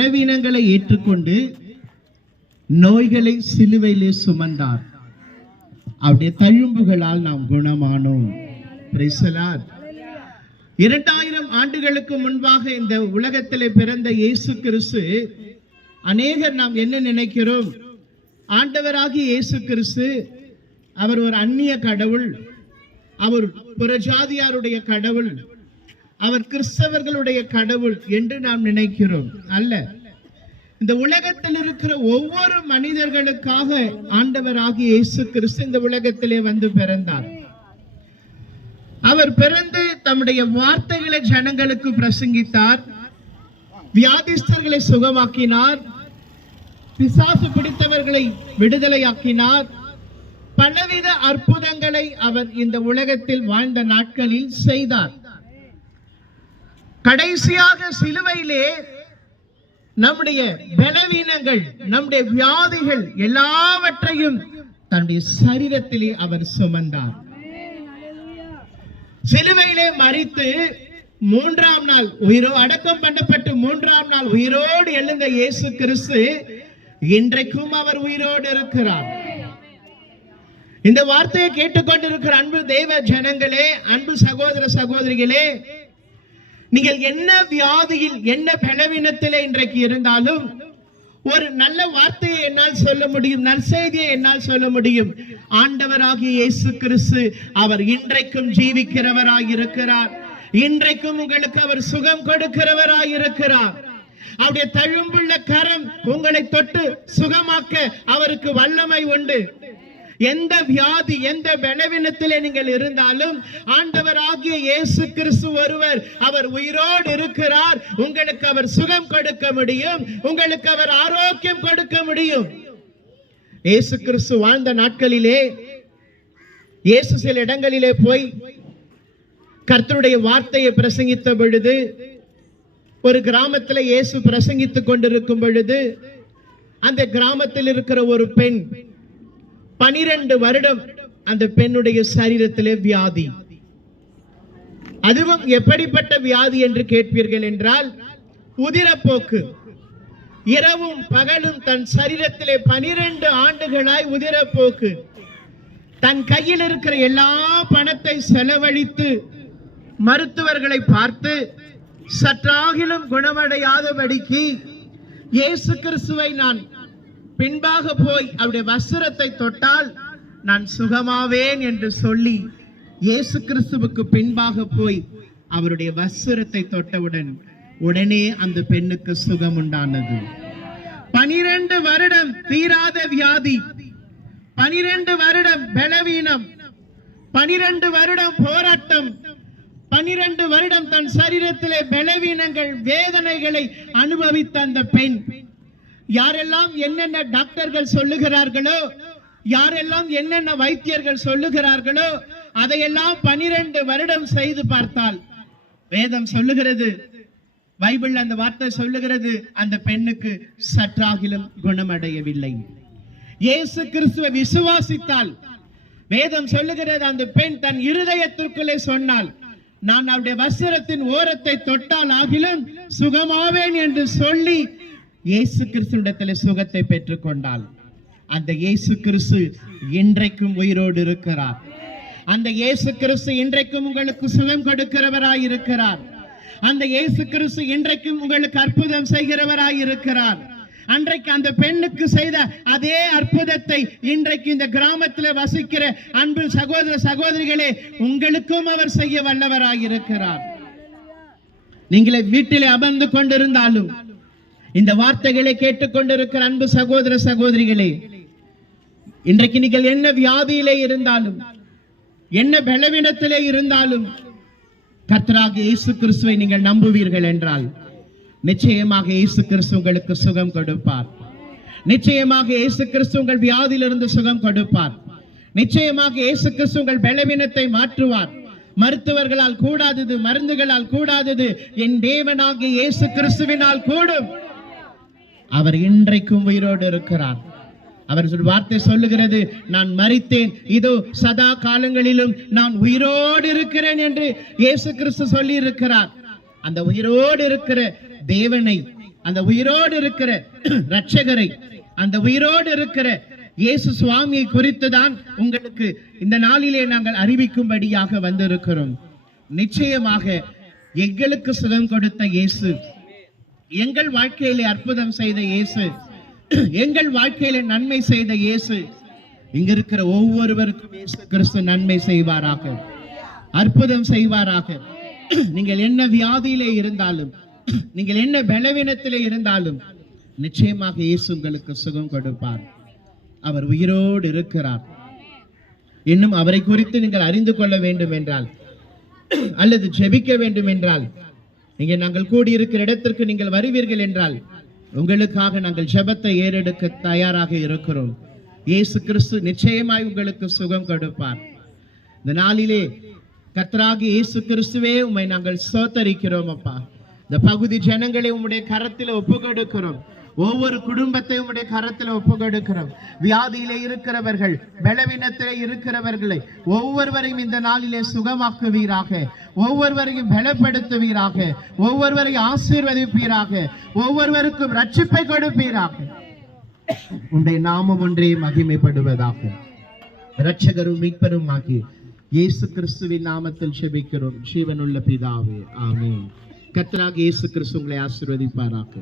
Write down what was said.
பலவீனங்களை ஏற்றுக்கொண்டு நோய்களை சிலுவையிலே சுமந்தார். அவருடைய தழும்புகளால் நாம் குணமானோம். Praise the Lord. 2000 ஆண்டுகளுக்கு முன்பாக இந்த உலகத்திலே பிறந்த இயேசு கிறிஸ்து, அநேகர் நாம் என்ன நினைக்கிறோம், ஆண்டவராகிய இயேசு கிறிஸ்து அவர் ஒரு அந்நிய கடவுள், அவர் புறஜாதியாருடைய கடவுள், அவர் கிறிஸ்தவர்களுடைய கடவுள் என்று நாம் நினைக்கிறோம். அல்ல, இந்த உலகத்தில் இருக்கிற ஒவ்வொரு மனிதர்களுக்காக ஆண்டவராகிய இயேசு கிறிஸ்து இந்த உலகத்திலே வந்து பிறந்தார். அவர் பிறந்து தம்முடைய வார்த்தைகளை ஜனங்களுக்கு பிரசங்கித்தார், வியாதிஸ்தர்களை சுகமாக்கினார், பிசாசு பிடித்தவர்களை விடுதலையாக்கினார், பலவித அற்புதங்களை அவர் இந்த உலகத்தில் வாழ்ந்த நாட்களில் செய்தார். கடைசியாக சிலுவையிலே நம்முடைய பலவீனங்கள், நம்முடைய வியாதிகள் எல்லாவற்றையும் தன்னுடைய சரீரத்திலே அவர் சுமந்தார். சிலுவையிலே மரித்து 3ஆம் நாள் அடக்கம் பண்ணப்பட்டு 3ஆம் நாள் உயிரோடு எழுந்த இயேசு கிறிஸ்து இன்றைக்கும் அவர் உயிரோடு இருக்கிறார். இந்த வார்த்தையை கேட்டுக்கொண்டிருக்கிற அன்பு தேவ ஜனங்களே, அன்பு சகோதர சகோதரிகளே, நீங்கள் என்ன வியாதியில் என்ன பலவீனத்திலே இன்றைக்கு இருந்தாலும் ஒரு நல்ல வார்த்தையை என்னால் சொல்ல முடியும், நற்செய்தியை என்னால் சொல்ல முடியும். ஆண்டவராகிய இயேசு கிறிஸ்து அவர் இன்றைக்கும் ஜீவிக்கிறவராய் இருக்கிறார். இன்றைக்கும் உங்களுக்கு அவர் சுகம் கொடுக்கிறவராய் இருக்கிறார். அவருடைய தழும்புள்ள கரம் உங்களை தொட்டு சுகமாக்க அவருக்கு வல்லமை உண்டு. எந்த வியாதி, எந்த பலவீனத்திலே நீங்கள் இருந்தாலும் ஆண்டவராகிய இயேசு கிறிஸ்து ஒருவர், அவர் உயிரோடு இருக்கிறார். உங்களுக்கு அவர் சுகம் கொடுக்க முடியும், உங்களுக்கு அவர் ஆரோக்கியம் கொடுக்க முடியும். இயேசு கிறிஸ்து வாழ்ந்த நாட்களிலே இயேசு சில இடங்களிலே போய் கர்த்தருடைய வார்த்தையை பிரசங்கித்த பொழுது, ஒரு கிராமத்தில் இயேசு பிரசங்கித்துக் கொண்டிருக்கும் பொழுது, அந்த கிராமத்தில் இருக்கிற ஒரு பெண் 12 வருடம் அந்த பெண்ணுடைய சரீரத்திலே வியாதி. அதுவும் எப்படிப்பட்ட வியாதி என்று கேட்பீர்கள் என்றால், உதிரப்போக்கு. இரவும் பகலும் தன் சரீரத்திலே 12 ஆண்டுகளாய் உதிரப்போக்கு. தன் கையில் இருக்கிற எல்லா பணத்தை செலவழித்து மருத்துவர்களை பார்த்து சற்றாகிலும் குணமடையாதபடிக்கு இயேசு கிறிஸ்துவை நான் பின்பாக போய் அவருடைய வஸ்திரத்தை தொட்டால் நான் சுகமாவேன் என்று சொல்லி இயேசு கிறிஸ்துவுக்கு பின்பாக போய் அவருடைய வஸ்திரத்தை தொட்டவுடன் உடனே அந்த பெண்ணுக்கு சுகம் உண்டானது. 12 வருடம் தீராத வியாதி, 12 வருடம் பலவீனம், 12 வருடம் போராட்டம், 12 வருடம் தன் சரீரத்திலே பலவீனங்கள், வேதனைகளை அனுபவித்த அந்த பெண், யாரெல்லாம் என்னென்ன டாக்டர்கள் சொல்லுகிறார்களோ, யாரெல்லாம் என்னென்ன வைத்தியர்கள் சொல்லுகிறார்களோ அதையெல்லாம் 12 வருடம் செய்து பார்த்தால், வேதம் சொல்லுகிறது, பைபிள் அந்த வார்த்தை சொல்லுகிறது, அந்த பெண்ணுக்கு சற்றாகிலும் குணமடையவில்லை. இயேசு கிறிஸ்துவை விசுவாசித்தால், வேதம் சொல்லுகிறது, அந்த பெண் தன் இருதயத்திற்குள்ளே சொன்னால், நான் அவருடைய வஸ்திரத்தின் ஓரத்தை தொட்டால் ஆகிலும் சுகமாவேன் என்று சொல்லி இயேசு கிறிஸ்துவிடத்தில் சுகத்தை பெற்றுக் கொண்டாள். அந்த இயேசு கிறிஸ்து இன்றைக்கும் உயிரோடு இருக்கிறார். அந்த இயேசு கிறிஸ்து இன்றைக்கும் உங்களுக்கு சுகம் கொடுக்கிறவராய் இருக்கிறார். அந்த இயேசு கிறிஸ்து இன்றைக்கும் உங்களுக்கு அற்புதம் செய்கிறவராய் இருக்கிறார். அன்றைக்கு அந்த பெண்ணுக்கு செய்த அதே அற்புதத்தை இன்றைக்கு இந்த கிராமத்தில் வசிக்கிற அன்பு சகோதர சகோதரிகளே, உங்களுக்கும் அவர் செய்ய வல்லவராய் இருக்கிறார். நீங்களே வீட்டிலே அமர்ந்து கொண்டிருந்தாலும், இந்த வார்த்தைகளை கேட்டுக்கொண்டிருக்கிற அன்பு சகோதர சகோதரிகளே, இன்றைக்கு நீங்கள் என்ன வியாதியிலே இருந்தாலும், என்ன பலவீனத்திலே இருந்தாலும், கர்த்தராகிய இயேசு கிறிஸ்துவை நீங்கள் நம்புவீர்கள் என்றால் நிச்சயமாக இயேசு கிறிஸ்து உங்களுக்கு சுகம் கொடுப்பார். நிச்சயமாக இயேசு கிறிஸ்து உங்கள் வியாதியிலிருந்து சுகம் கொடுப்பார். நிச்சயமாக இயேசு கிறிஸ்து உங்கள் பலவீனத்தை மாற்றுவார். மருத்துவர்களால் கூடாதது, மருந்துகளால் கூடாதது, என் தேவனாகிய இயேசு கிறிஸ்துவினால் கூடும். அவர் இன்றைக்கும் உயிரோடு இருக்கிறார். அவர் வார்த்தை சொல்லுகிறது, நான் மரித்தேன், இதோ சதா காலங்களிலும் நான் உயிரோடு இருக்கிறேன் என்று இயேசு கிறிஸ்து சொல்லி இருக்கிறார். அந்த உயிரோடு இருக்கிற தேவனை அந்த உயிரோடு இருக்கிற இரட்சகரை, அந்த உயிரோடு இருக்கிற இயேசு சுவாமியை குறித்து தான் உங்களுக்கு இந்த நாளிலே நாங்கள் அறிவிக்கும்படியாக வந்திருக்கிறோம். நிச்சயமாக எங்களுக்கு சுகம் கொடுத்த இயேசு, எங்கள் வாழ்க்கையிலே அற்புதம் செய்த இயேசு, எங்கள் வாழ்க்கையிலே நன்மை செய்த இயேசு, இங்க இருக்கிற ஒவ்வொருவருக்கும் இயேசு கிறிஸ்து நன்மை செய்வாராக, அற்புதம் செய்வாராக. நீங்கள் என்ன வியாதியிலே இருந்தாலும், நீங்கள் என்ன பலவீனத்திலே இருந்தாலும், நிச்சயமாக இயேசு உங்களுக்கு சுகம் கொடுப்பார். அவர் உயிரோடு இருக்கிறார். இன்னும் அவரை குறித்து நீங்கள் அறிந்து கொள்ள வேண்டும் என்றால், அல்லது ஜெபிக்க வேண்டும் என்றால், இங்கே நாங்கள் கூடியிருக்கிற இடத்திற்கு நீங்கள் வருவீர்கள் என்றால், உங்களுக்காக நாங்கள் ஜெபத்தை ஏறெடுக்க தயாராக இருக்கிறோம். இயேசு கிறிஸ்து நிச்சயமாய் உங்களுக்கு சுகம் கொடுப்பார். இந்த நாளிலே கர்த்தராகிய இயேசு கிறிஸ்துவே, உம்மை நாங்கள் ஸ்தோத்தரிக்கிறோம் அப்பா. இந்த பகுதி ஜனங்களை உம்முடைய கரத்தில் ஒப்புக்கொடுக்கிறோம். ஒவ்வொரு குடும்பத்தை உம்முடைய கரத்தில் ஒப்புக்கொடுக்கிறோம். வியாதியிலே இருக்கிறவர்கள், பலவீனத்திலே இருக்கிறவர்களை ஒவ்வொருவரையும் இந்த நாளிலே சுகமாக்குவீராக, ஒவ்வொருவரையும் பலப்படுத்துவீராக, ஒவ்வொருவரையும் ஆசீர்வதிப்பீராக, ஒவ்வொருவருக்கும் ரட்சிப்பை கொடுப்பீராக. உன்னுடைய நாமம் ஒன்றே மகிமைப்படுவதாக. இரட்சகரும் மீட்பரும் ஆகி இயேசு கிறிஸ்துவின் நாமத்தில் ஜெபிக்கிறோம் ஜீவனுள்ள பிதாவே, ஆமென். கர்த்தராகிய இயேசு கிறிஸ்து உங்களை ஆசீர்வதிப்பாராக.